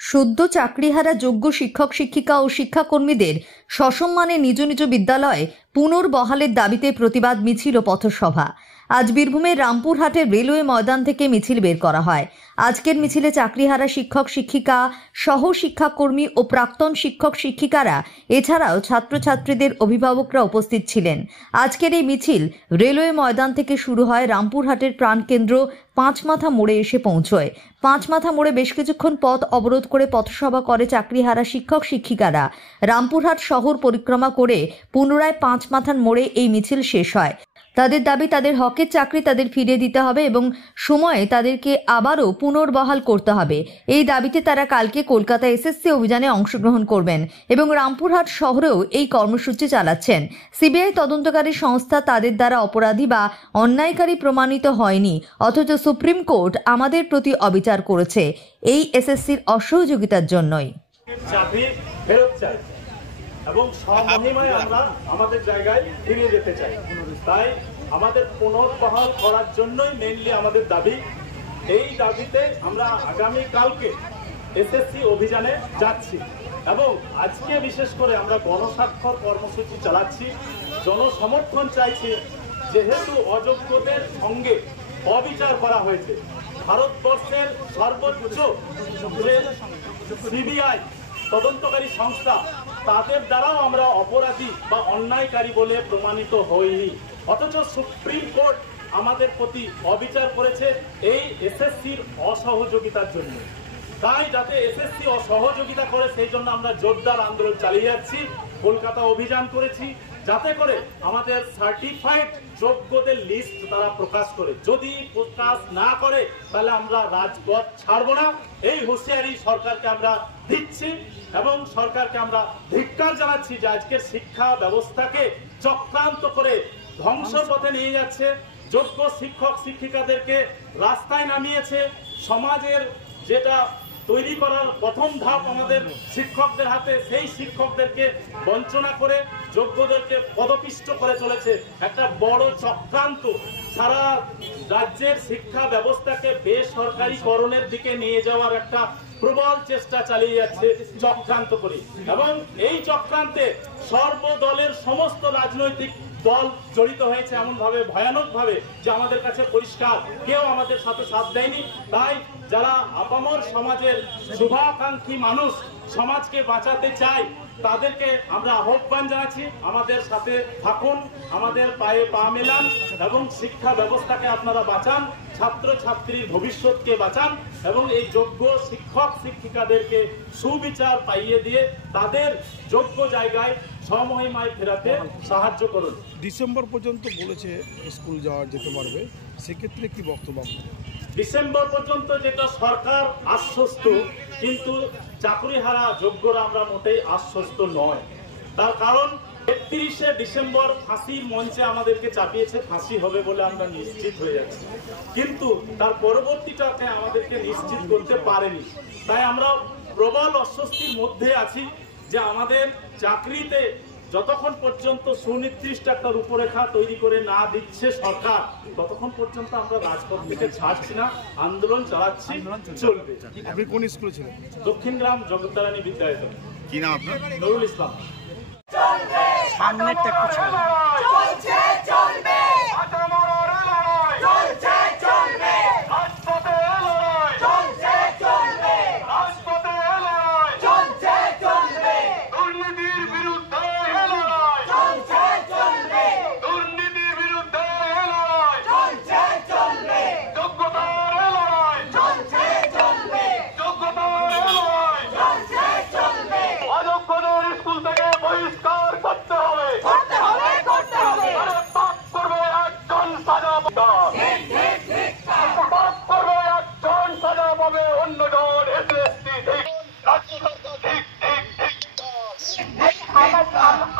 সদ্য চাকরিহারা যোগ্য শিক্ষক শিক্ষিকা ও শিক্ষাকর্মীদের সসম্মানে নিজ নিজ বিদ্যালয়ে পুনর্বহালের দাবিতে প্রতিবাদ মিছিল ও পথসভা আজ বীরভূমের রামপুরহাটের রেলওয়ে ময়দান থেকে মিছিল বের করা হয়। আজকের মিছিলে চাকরিহারা শিক্ষক শিক্ষিকা সহ শিক্ষাকর্মী ও প্রাক্তন শিক্ষক শিক্ষিকারা এছাড়াও ছাত্রছাত্রীদের অভিভাবকরা উপস্থিত ছিলেন। আজকের এই মিছিল রেলওয়ে ময়দান থেকে শুরু হয়, রামপুরহাটের প্রাণকেন্দ্র পাঁচমাথা মোড়ে এসে পৌঁছয়। পাঁচমাথা মোড়ে বেশ কিছুক্ষণ পথ অবরোধ করে পথসভা করে চাকরিহারা শিক্ষক শিক্ষিকারা। রামপুরহাট শহর পরিক্রমা করে পুনরায় পাঁচমাথার মোড়ে এই মিছিল শেষ হয়। তাদের দাবি, তাদের হকের চাকরি তাদের ফিরিয়ে দিতে হবে এবং সময়ে তাদেরকে আবারও পুনর্বহাল করতে হবে। এই দাবিতে তারা কালকে কলকাতা এসএসসি অভিযানে অংশগ্রহণ করবেন এবং রামপুরহাট শহরেও এই কর্মসূচি চালাচ্ছেন। সিবিআই তদন্তকারী সংস্থা তাদের দ্বারা অপরাধী বা অন্যায়কারী প্রমাণিত হয়নি, অথচ সুপ্রিম কোর্ট আমাদের প্রতি অবিচার করেছে এই এসএসসির অসহযোগিতার জন্যই। এবং স্বমহিমায় আমরা আমাদের জায়গায় ফিরে যেতে চাই। তাই আমাদের পুনর্বহাল করার জন্যই মেইনলি আমাদের দাবি। এই দাবিতে আমরা আগামী কালকে এসএসসি অভিযানে যাচ্ছি এবং আজকে বিশেষ করে আমরা গণস্বাক্ষর কর্মসূচি চালাচ্ছি। জনসমর্থন চাইছি, যেহেতু অযোগ্যদের সঙ্গে অবিচার করা হয়েছে। ভারতবর্ষের সর্বোচ্চ সিবিআই তদন্তকারী সংস্থা, তাদের দ্বারাও আমরা অপরাধী বা অন্যায়কারী বলে প্রমাণিত হইনি, অথচ সুপ্রিম কোর্ট আমাদের প্রতি অবিচার করেছে এই এসএসসির অসহযোগিতার জন্য। তাই যাতে এসএসসি অসহযোগিতা করে সেই জন্য আমরা জোরদার আন্দোলন চালিয়ে যাচ্ছি। কলকাতা অভিযান করেছি যাতে করে আমাদের সার্টিফাইড যোগ্যদের লিস্ট তারা প্রকাশ করে। যদি প্রকাশ না করে তাহলে আমরা রাজপথ ছাড়বো না, এই হুঁশিয়ারি সরকারকে আমরা দিচ্ছি এবং সরকারকে আমরা ধিক্কার জানাচ্ছি যে আজকের শিক্ষা ব্যবস্থাকে চক্রান্ত করে ধ্বংসের পথে নিয়ে যাচ্ছে। যোগ্য শিক্ষক শিক্ষিকাদেরকে রাস্তায় নামিয়েছে। সমাজের যেটা তৈরি করার প্রথম ধাপ আমাদের শিক্ষকদের হাতে, সেই শিক্ষকদেরকে বঞ্চনা করে যোগ্যদেরকে পদপিষ্ট করে চলেছে একটা বড় চক্রান্ত। সারা রাজ্যের শিক্ষা ব্যবস্থাকে বেসরকারীকরণের দিকে নিয়ে যাওয়ার একটা প্রবল চেষ্টা চালিয়ে যাচ্ছে চক্রান্ত করে। এবং এই চক্রান্তে সর্বদলের সমস্ত রাজনৈতিক দল জড়িত হয়েছে এমন ভাবে, ভয়ানক ভাবে, যে আমাদের কাছে পরিষ্কার কেউ আমাদের সাথে সাথ দেয়নি। তাই যারা আপামর সমাজের শুভাকাঙ্ক্ষী মানুষ, সমাজকে বাঁচাতে চায়, তাদেরকে আমরা আহ্বান জানাচ্ছি, আমাদের সাথে থাকুন, আমাদের পায়ে পা মেলান এবং শিক্ষা ব্যবস্থাকে আপনারা বাঁচান, ছাত্র ছাত্রীর ভবিষ্যৎকে বাঁচান এবং এই যোগ্য শিক্ষক শিক্ষিকাদেরকে সুবিচার পাইয়ে দিয়ে তাদের যোগ্য জায়গায় স্বমহিমায় ফেরাতে সাহায্য করুন। ডিসেম্বর পর্যন্ত বলেছে স্কুল যাওয়া যেতে পারবে, সেক্ষেত্রে কি বক্তব্য? ডিসেম্বর পর্যন্ত যেটা সরকার আশ্বস্ত, কিন্তু চাকরিহারা যোগ্যরা আমরা মোটেই আশ্বস্ত নয়। তার কারণ ৩১শে ডিসেম্বর ফাঁসির মঞ্চে আমাদেরকে চাপিয়েছে, ফাঁসি হবে বলে আমরা নিশ্চিত হয়ে যাচ্ছি, কিন্তু তার পরবর্তীটাতে আমাদেরকে নিশ্চিত করতে পারেনি। তাই আমরা প্রবল অস্বস্তির মধ্যে আছি যে আমাদের চাকরিতে যতক্ষণ পর্যন্ত সুনির্দিষ্ট একটা রূপরেখা তৈরি করে না দিচ্ছে সরকার, ততক্ষণ পর্যন্ত আমরা রাজপথ থেকে ছাড়ছি না, আন্দোলন চালাচ্ছি, চলবে। আপনি কোন স্কুলে ছিলেন? দক্ষিণগ্রাম জগত্তারিণী বিদ্যায়তন। কি নাম আপনার? নুরুল ইসলাম। সামনেরটা একটু চলছে চলবে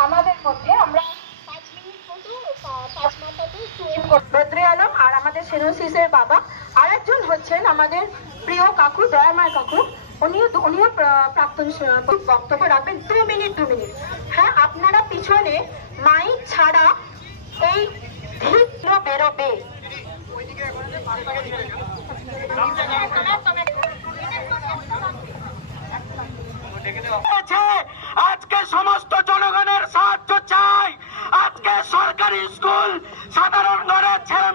আমাদের মধ্যে আমরা 5 মিনিট মতো বদ্রে আলম আর আমাদের সেনোসিসের বাবা, আরেকজন হচ্ছেন আমাদের প্রিয় কাকু দয়াময় কাকু, উনিও প্রাক্তন বক্তব্য রাখবেন 2 মিনিট। হ্যাঁ, আপনারা পিছনে মাইক ছাড়া এই ভিড় বেরোবে। আজকে সমস্ত জনগণের সাহায্য চাই। আজকে সরকারি স্কুল সাধারণ ঘরের ছেলে